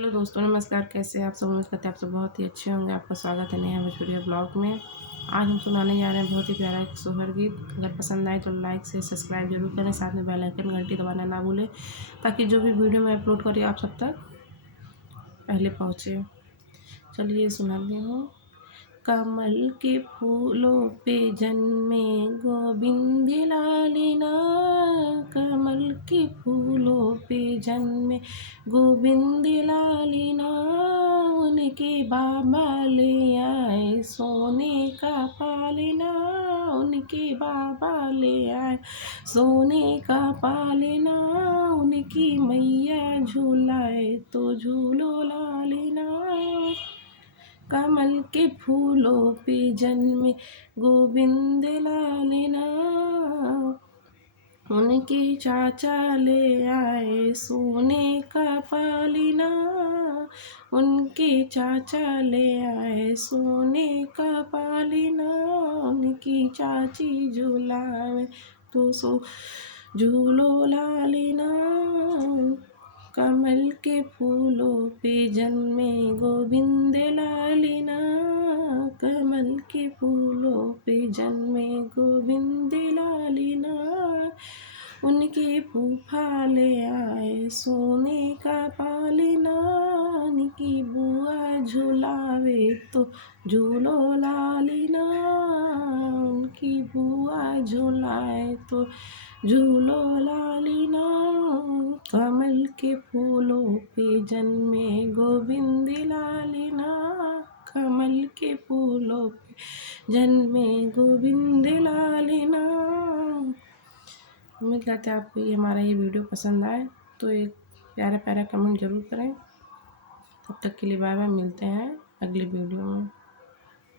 Hello दोस्तों, नमस्कार। कैसे हैं आप सब? उम्मीद करते हैं आप सब बहुत ही अच्छे होंगे। आपका स्वागत है नया भोजपुरी ब्लॉग में। आज हम सुनाने जा रहे हैं बहुत ही प्यारा एक सोहर गीत। अगर पसंद आए तो लाइक से सब्सक्राइब जरूर करें, साथ में बेल आइकन घंटी दबाना ना भूलें, ताकि जो भी वीडियो मैं अपलोड करी आप सब तक पहले पहुँचे। चलिए सुनाती हूँ। कमल के फूलों पे जन्मे गोविंद लालिना, कमल के फूलों पे जन्मे गोविंद लालिना, उनके बाबा ले आए सोने का पालना, उनके बाबा ले आए सोने का पालना, उनकी मैया झूलाए तो झूलो लालिना। कमल के फूलों पे जन्मे गोविंद लालिना, उनके चाचा ले आए सोने का पालिना, उनके चाचा ले आए सोने का पालिना, उनकी चाची झूलाए तो सो झूलो लालिना। कमल के फूलों पे जन्मे गोविंद लालिना, कमल के फूलों पे जन्मे गोविंद लालिना, उनके फूफा ले आए सोने का पालिना, उनकी बुआ झुलावे तो झूलो लालिना, उनकी बुआ झुलाए तो झूलो लालिना। कमल के फूलों पे जन्मे गोविंद लालिना, कमल के फूलों पे जन्मे गोविंद लालिना। उम्मीद करते हैं आपको हमारा ये वीडियो पसंद आए, तो एक प्यारा प्यारा कमेंट जरूर करें। तब तक के लिए बाय बाय, मिलते हैं अगली वीडियो में।